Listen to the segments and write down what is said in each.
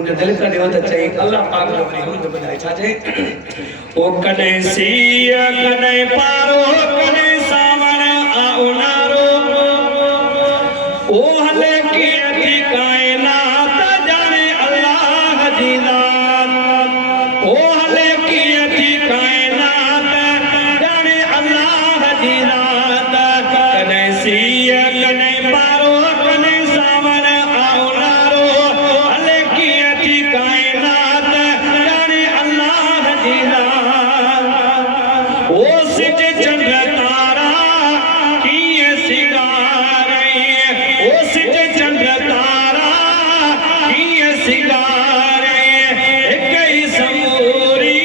उनके दिल का देवता चाहिए अल्लाह पाक जो बड़ी हमद बनाए छाजे ओ कने सिया कने पारो कने सावन आउनारो ओ हले की अति कायनात जाने अल्लाह जी दात ओ हले की अति कायनात जाने अल्लाह जी दात कने सिया कने पारो कने सावन आउनारो हले की अति कायनात जाने अल्लाह जी दात ओ सिज चंद्र तारा किए सिगारे ओ सिज चंद्र तारा किए सिगारे कई समूरी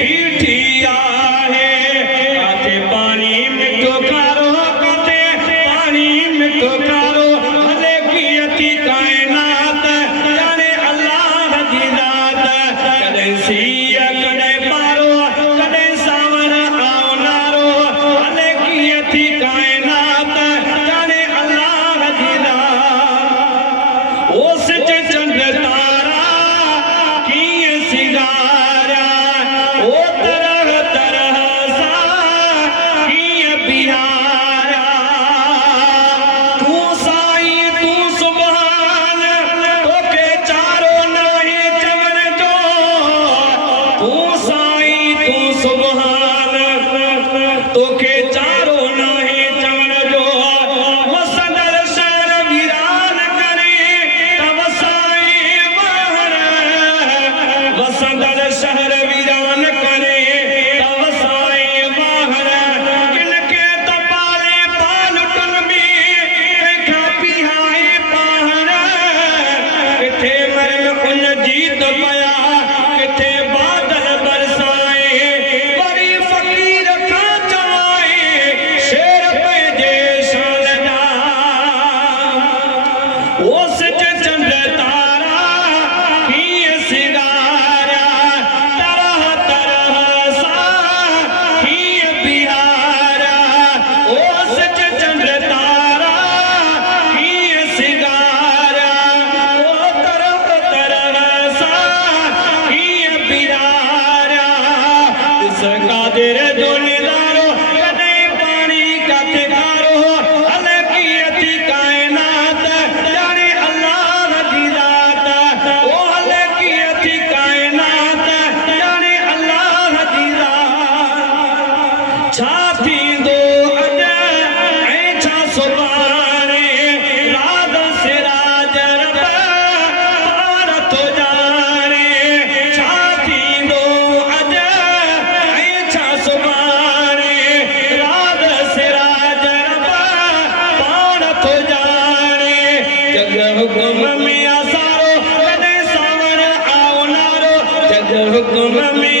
पीठिया है काते पानी मिठो कारो काते पानी मिठो कारो हले की अति कायनात जाने अल्लाह जी दात कदे सिया कदे पारो कदे सावन आउनारो हले की अति कायनात जाने अल्लाह जी दात ओ सिज चंद्र तारा किए सिगारा ओ तरह तरह सा किए बिहारा तू साई तू सुभान तोके चारो नाही चवन जो तू साई तू सुभान तोके चारो नाही चवन जो वसंदर शहर वीरान करे तब साई महर वसंदर शहर वीरान करे तब साई महर किनके तो पाले पाल टुनबी देखा पिहाए पहाड़ किथे मरल उन जीत पया किथे बादल बरसाए वरी फकीर खा चवाए शेर पे जे शान जा ओ सिज चंद्र तारा किए सिगारा तरह तरह सा किए बिहारा ओ सिज चंद्र तारा किए सिगारा ओ तरह तरह सा किए बिहारा इस कादिर जो निदारो कदे पानी काते कारो हले की अति कायनात जाने अल्लाह जी दात ओ हले की अति कायनात जाने अल्लाह जी दात छा थींदो अॼु ऐं छा सुभाणे राज सिराज रब पार थो ॼाणे छा थींदो अॼु ऐं छा सुभाणे राज सिराज रब पार थो ॼाणे जग हुकुम में आसारो कॾहिं सावर आउनारो जग हुकुम में